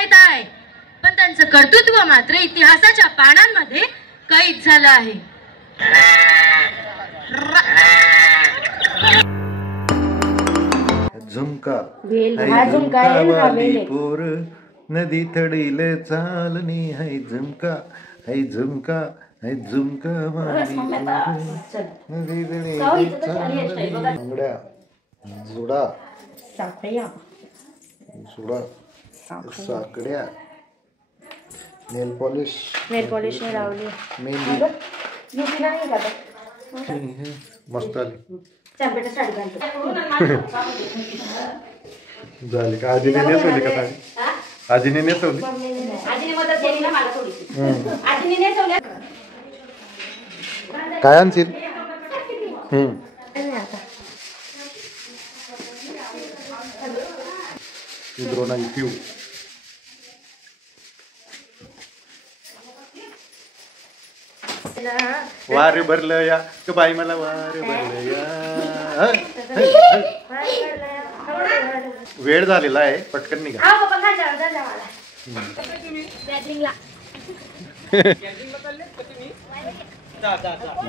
माहित आहे, पण त्यांचं कर्तृत्व मात्र इतिहासाच्या पानांमध्ये कैद झालं आहे. झुमका पोर नदी थडील चालणी है झुमका है झुमका है झुमका बांगड्या जुडा साकड्या नेल पॉलिश नाही लावली मेहंदी मस्त आली झाली का? आजीने नेसवली का साडी? आजीने नेसवली. काय आणशील? द्रोणाई पिऊ वारे भरलं या का बाई मला वारे भरलं या. वेळ झालेला आहे, पटकन निघा.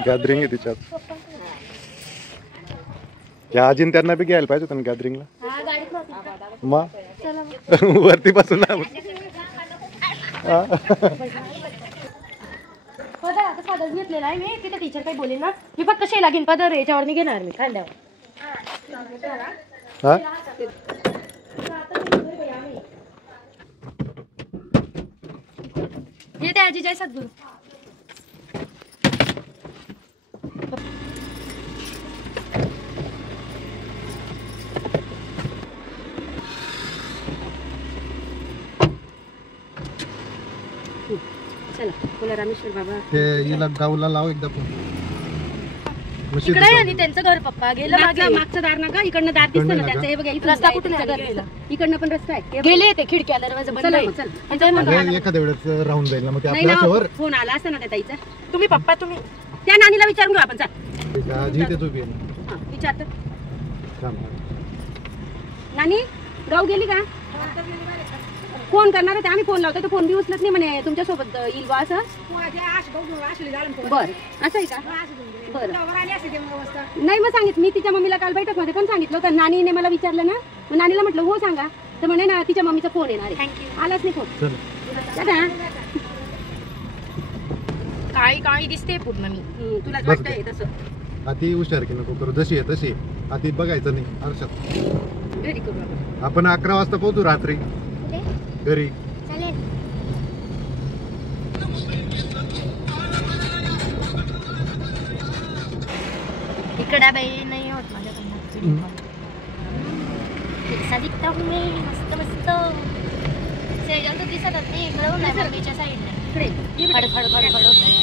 गॅदरिंग आहे तिच्यात. या आजीन त्यांना बी घ्यायला पाहिजे होतं गॅदरिंगला. मग वरती बसून साधच घेतलेला आहे मी. तिथे टीचर काही बोलेल ना, मी फक्त शेला घेईन पदर याच्यावर मी घेणार मी खांद्यावर. येते आजी. जय सद्गुरू. चला बोला रामेश्वर बाबा. हिला गावला लाव एकदा फोन. इकडे आणि त्यांचं घर पप्पा गेलं मागे. मागचं दार नका, इकडनं दार दिसतं ना त्याचं. हे बघा रस्ता कुठून आहे, इकडनं पण रस्ता आहे. गेले ते खिडक्या दरवाजा बंद आहे. एखाद्या वेळेस राहून जाईल ना. मग आपल्यावर फोन आला असता ना त्या ताईचा. तुम्ही पप्पा तुम्ही त्या नानीला विचारून घेऊ आपण. चल विचारतो. नानी गाव गेली का? फोन करणार आहे. आम्ही फोन लावतो तर फोन बी उचलत नाही म्हणे. तुमच्या सोबत येईल बा असं. बरं असं आहे का? बरं नाही मग सांगित मी तिच्या मम्मीला काल बैठक मध्ये पण सांगितलं होतं. नानीने मला विचारलं ना, मग नानीला म्हटलं हो सांगा, तर म्हणे ना तिच्या मम्मीचा फोन येणार आहे. आलाच नाही फोन. काळी काळी दिसते पूर्ण मी. तुला वाटतंय तसं? अति हुशार की नको करू. जशी आहे तशी अति बघायचं नाही. हर्षद घरी करू आपण 11 वाजता पोहोचू रात्री घरी. इकडे बाई नाही होत माझ्याकडून. दिखता हूँ मैं मस्त मस्त. सेजल तो दिसत नाही. इकडे नाही बगीच्या साईडला. इकडे खड खड खड खड होत आहे.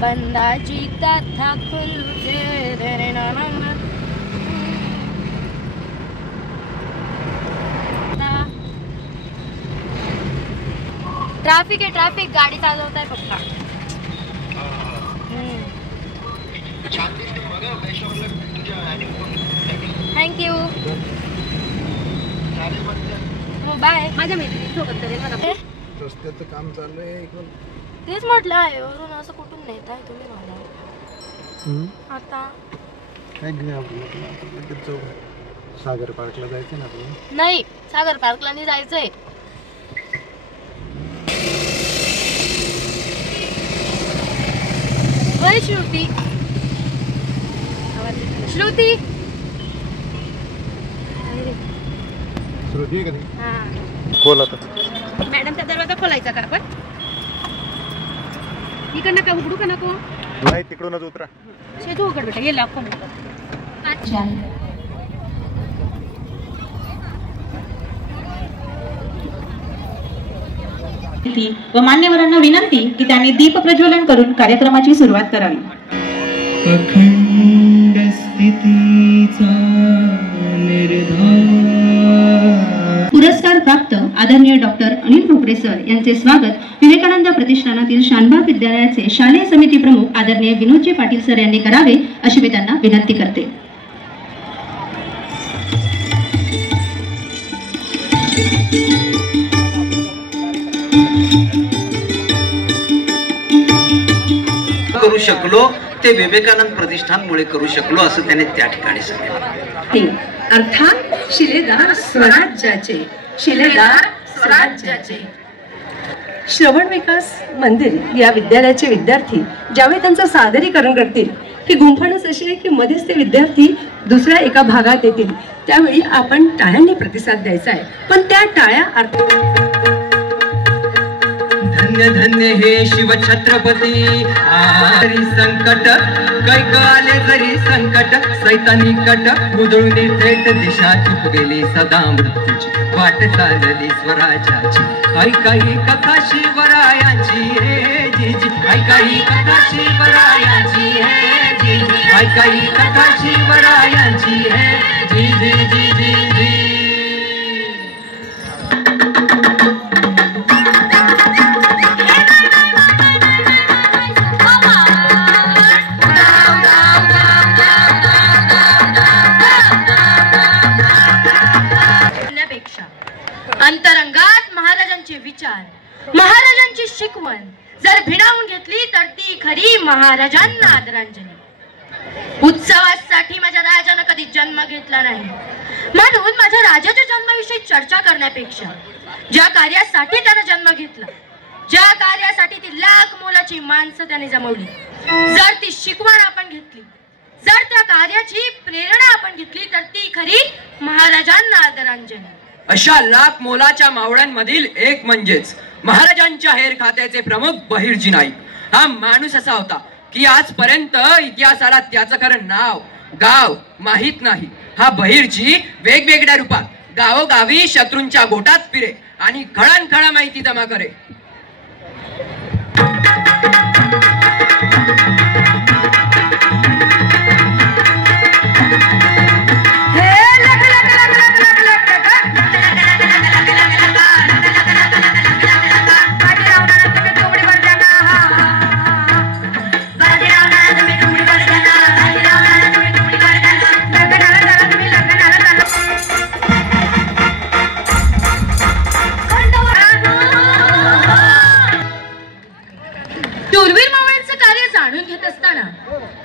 बंदा जीता था खुल ना. ट्रॅफिक आहे ट्रॅफिक. गाडी चालवत आहे पप्पा. थँक्यू. बाय. माझ्या मैत्रिणी सोबत रस्त्याचं काम चालू आहे. तेच म्हटलं आहे वरून असं कुठून नेत आहे तुम्ही मला आता. काय सागर पार्कला जायचं ना तुम्ही? नाही सागर पार्कला नाही जायचंय. श्रुती श्रुती श्रुती आहे का? खोल आता. मॅडमचा दरवाजा खोलायचा का आपण? इकडनं का उघडू का नको? नाही तिकडूनच उतरा. शेतू उघड बेटा. गेला फोन. अच्छा व मान्यवरांना विनंती की त्यांनी दीप प्रज्वलन करून कार्यक्रमाची सुरुवात करावी. अखंड स्थितीचा पुरस्कार प्राप्त आदरणीय डॉक्टर अनिल भोपरे सर यांचे स्वागत विवेकानंद प्रतिष्ठानातील शानभाग विद्यालयाचे शालेय समिती प्रमुख आदरणीय विनोदजी पाटील सर यांनी करावे अशी मी त्यांना विनंती करते. करू शकलो ते विवेकानंद प्रतिष्ठानमुळे करू शकलो असं त्याने त्या ठिकाणी सांगितलं. अर्थात शिलेदार स्वराज्याचे, शिलेदार स्वराज्याचे. श्रवण विकास मंदिर या विद्यालयाचे विद्यार्थी ज्यावेळी त्यांचं सादरीकरण करतील, ही गुंफणच अशी आहे की मध्येच ते विद्यार्थी दुसऱ्या एका भागात येतील, त्यावेळी आपण टाळ्यांनी प्रतिसाद द्यायचा आहे. पण त्या टाळ्या धन्य धन्य हे शिव छत्रपती. जरी संकट कैकाले जरी संकट सैतानी कट उधळून थेट दिशा चुक गेली सदा मृत्यूची वाट चालली स्वराज्याची. ऐका ही कथा शिवरायांची हे जीजी, ऐका ही कथा शिवरायांची हे जीजी, ऐका ही कथा शिवरायांची हे जीजी जी जी जी. अंतरंगात महाराजांचे विचार, महाराजांची शिकवण जर भिडावून घेतली तर ती खरी महाराजांना आदरांजली. उत्सवासाठी माझ्या राजानं कधी जन्म घेतला नाही, म्हणून माझ्या राजाच्या जन्माविषयी चर्चा करण्यापेक्षा ज्या कार्यासाठी त्यानं जन्म घेतला, ज्या कार्यासाठी ती लाख मोलाची माणसं त्याने जमवली, जर ती शिकवण आपण घेतली, जर त्या कार्याची प्रेरणा आपण घेतली तर ती खरी महाराजांना आदरांजली. अशा लाख मोलाच्या मावळ्यांमधील एक म्हणजेच महाराजांच्या हेर खात्याचे प्रमुख बहिर्जी नाईक. हा माणूस असा होता की आजपर्यंत इतिहासाला त्याचं खरं नाव गाव माहित नाही. हा बहिर्जी वेगवेगळ्या रूपात गावोगावी शत्रूंच्या गोटात फिरे आणि खळानखळा माहिती जमा करे.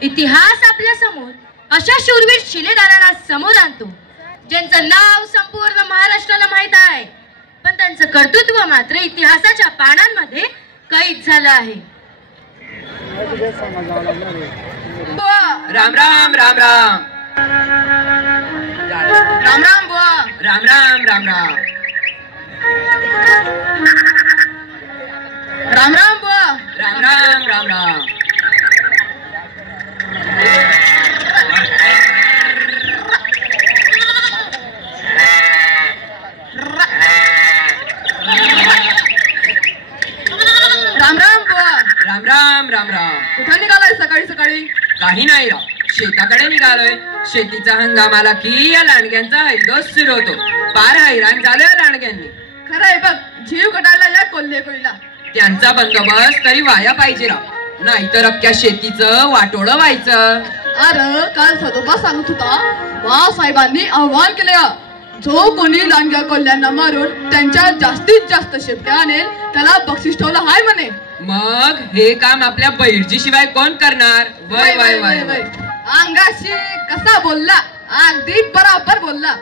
इतिहास आपल्या समोर अशा शूरवीर शिलेदारांना समोर आणतो ज्यांचं नाव संपूर्ण महाराष्ट्राला माहित आहे, पण त्यांचं कर्तृत्व मात्र इतिहासाच्या पानांमध्ये कैद झालं आहे. राम राम राम राम राम राम बुवा. राम राम राम राम राम राम बुवा. राम राम राम राम. राम राम बुवा. राम राम राम राम. कुठं निघालाय सकाळी सकाळी? काही नाही राव, शेताकडे निघालोय. शेतीचा हंगाम आला की या लांडग्यांचा हैदोस सुरू होतो. पार हैराण झालं लांडग्यांनी. खरंय बघ, जीव कटायला या कोल्हेकुईला. त्यांचा बंदोबस्त तरी व्हाया पाहिजे राव, नाहीतर अख्ख्या शेतीचं वाटोळं व्हायचं. अरे काल सदोबा सांगत होता, बाळासाहेबांनी आव्हान केले, जो कोणी लांडग्या कोल्ह्यांना मारून त्यांच्या जास्तीत जास्त शेपट्या आणेल त्याला बक्षीस ठेवलं हाय म्हणे. मग हे काम आपल्या बहिर्जी शिवाय कोण करणार? वय वय वय वय. अंगाशी कसा बोलला, अगदी बराबर बोलला.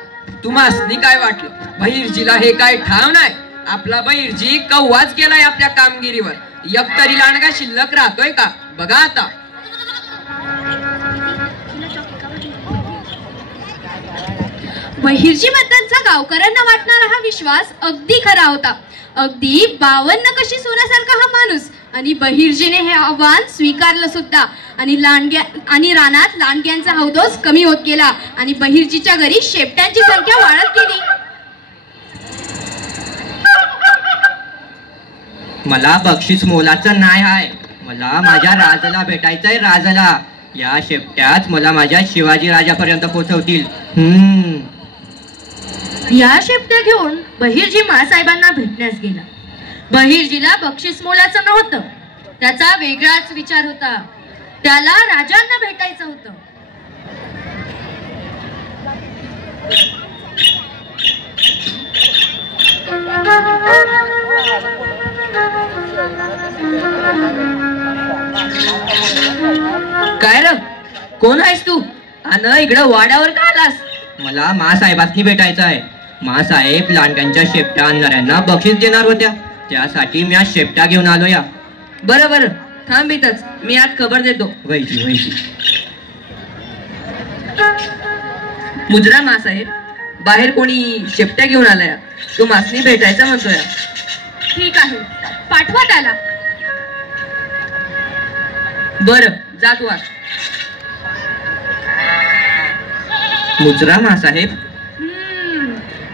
तुम्हासनी काय वाटलं? बहिर्जीला हे काय ठाव नाही. आपला बहिर्जी कव्वाच गेलाय आपल्या कामगिरीवर. एक तरी लांडगा शिल्लक राहतोय का बघा आता. बहिर्जी बद्दलचा गावकऱ्यांना वाटणारा हा विश्वास अगदी खरा होता. अगदी 52 कशी सोन्यासारखा हा माणूस. आणि बहिर्जीने हे आव्हान स्वीकारलं सुद्धा. आणि रानात लांडग्यांचा हौदोस कमी होत गेला आणि बहिर्जीच्या घरी शेपट्यांची संख्या वाढत गेली. मला बक्षीस मोलाचं नाही आहे. मला माझ्या राजाला भेटायचंय. राजाला या शेपट्याच मला माझ्या शिवाजी राजापर्यंत पोहोचवतील. या शेपट्या घेऊन बहिर्जी मासाहेबांना भेटण्यास गेला. बहिर्जीला बक्षीस मोलाचं नव्हतं, त्याचा वेगळाच विचार होता. त्याला राजांना भेटायचं होतं. कोण आहेस तू आणि इकडं वाड्यावर का आलास? मला मासाहेबांनी भेटायचं आहे. मासाहेब लांडग्यांच्या शेपट्या आणणाऱ्यांना बक्षीस देणार होत्या, त्यासाठी मी आज शेपट्या घेऊन आलो या. बरं बरं थांब इथंच, मी आज खबर देतो. वैशी वैशी. मुजरा मासाहेब, बाहेर कोणी शेपट्या घेऊन आलाय, तो मासनी भेटायचा म्हणतोय. ठीक आहे, पाठवा त्याला. बरं जा तू आज. मुजरा मासाहेब.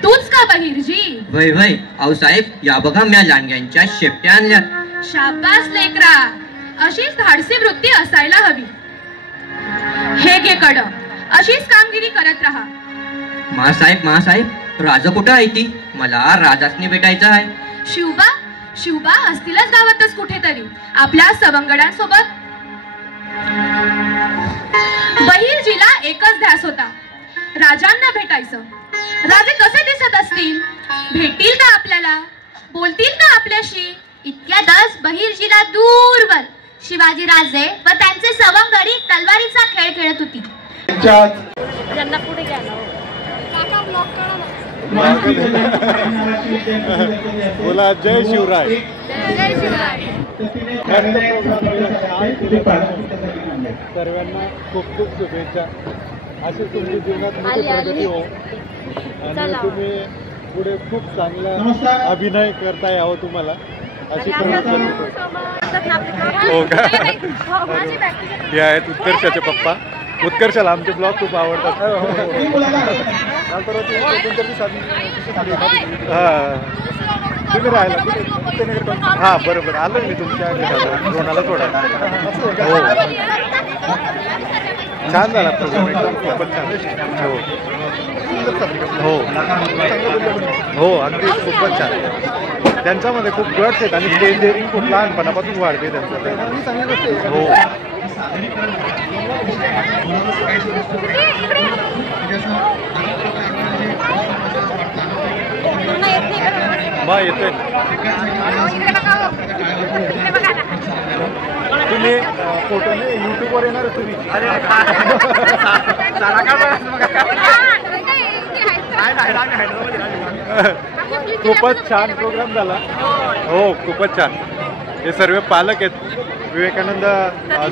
तूच का बहिरजी? वय वय आऊसाहेब, या बघा म्या लांडग्यांच्या शेपट्या आणल्या. शाबास लेकरा, अशीच धाडसी वृत्ती असायला हवी. हे घे कड, अशीच कामगिरी करत राहा. मासाहेब मासाहेब, राजा कुठं आहे ती? मला राजासनी भेटायचं आहे. शिवबा शिवबा असतीलच गावातच कुठेतरी आपल्या सवंगड्यांसोबत. बहिरजीला एकच ध्यास होता, राजांना भेटायचं. राजे कसे दिसत असतील? भेटतील का आपल्याला? बोलतील का आपल्याशी? इतक्यातच बहिर्जीला दूरवर शिवाजी राजे व त्यांचे सवंगडी तलवारीचा खेळ खेळत होती. बोला जय शिवराय. सर्वांना खूप खूप शुभेच्छा. अशी तुमच्या जीवनात मोठी प्रगती हो आणि तुम्ही पुढे खूप चांगला अभिनय करता यावं तुम्हाला अशी हो का. हे आहेत उत्कर्षाचे पप्पा. उत्कर्षाला आमचे ब्लॉग खूप आवडतात. तुम्ही राहिला हां बरोबर आलो मी तुमच्या ड्रोनाला थोडा. हो छान झाला प्रोग्राम, एकदम खूपच छान. हो हो हो अगदी खूपच छान. त्यांच्यामध्ये खूप गट्स आहेत आणि स्टेज डेअरिंग खूप लहानपणापासून वाढते त्यांचं. हो मग येतोय. तुम्ही फोटोने युट्यूबवर येणार तुम्ही. खूपच छान प्रोग्राम झाला. हो खूपच छान. हे सर्व पालक आहेत. विवेकानंद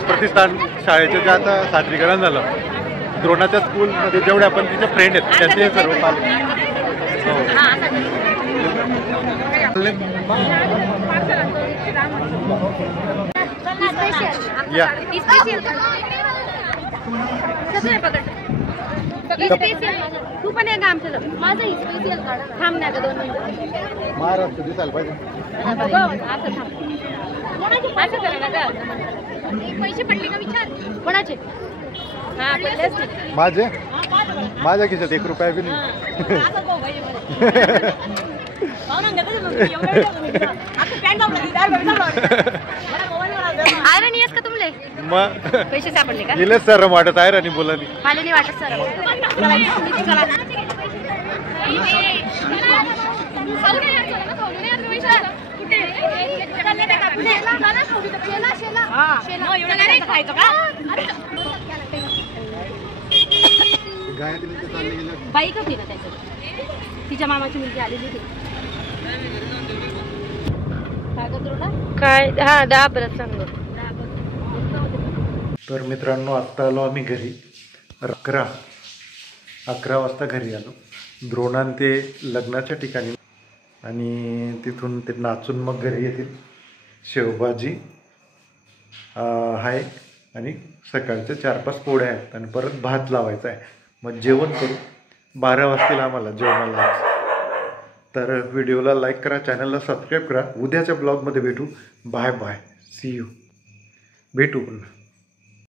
प्रतिष्ठान शाळेचे जे आता सादरीकरण झालं, द्रोणाच्या स्कूलमध्ये जेवढे आपण तिचे फ्रेंड आहेत त्यांचे सर्व पालक. या तू पण एक काम केलं माझं स्पेशल थांब ना 2 मिनिटं. महाराष्ट्र दिसायला पाहिजे. पैसे पडले का विचार कोणाचे? हा माझे माझ्या खिशात 1 रुपया बी नाही. आयरणी आहेस का तुमले? मग पैसे सापडले का? गेले सर वाटत आयरणी बोलाली. मला नाही वाटत सर. बाई का फिरत आहे? तिच्या मामाची मुलगी आलेली होती काय? हा 10 बरं सांग. तर मित्रांनो आत्ता आलो आम्ही घरी. 11 वाजता घरी आलो. द्रोणान ते लग्नाच्या ठिकाणी आणि तिथून ते नाचून मग घरी येतील. शेवभाजी आहे आणि सकाळच्या 4-5 पोळ्या आहेत आणि परत भात लावायचा आहे. मग जेवण करू. 12 वाजतील आम्हाला जेवणाला. तर व्हिडिओला लाईक करा, चॅनलला सबस्क्राईब करा. उद्याच्या ब्लॉगमध्ये भेटू. Bye bye, see you. भेटू पुन्हा.